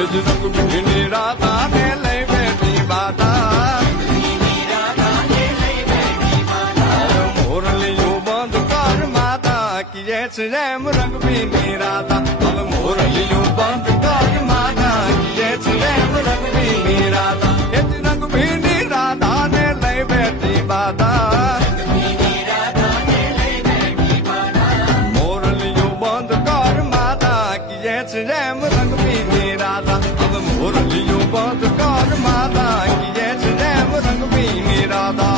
જ રંગભીની રાધાને લઈ બેઠી માતા મોરલીયું બંધ કર માતા કીએ છે એમ રંગભીની રાધા હવે મોરલીયું બંધ કર માતા કીએ છે એમ રંગભીની રાધા એ જ રંગભીની રાધાને લઈ બેઠી માતા મોરલીયું બંધ કર માતા કીએ છે એમ રંગભીની રાધા હવે મોરલીયું બંધ કર માતા કીએ છે એમ રંગભીની રાધા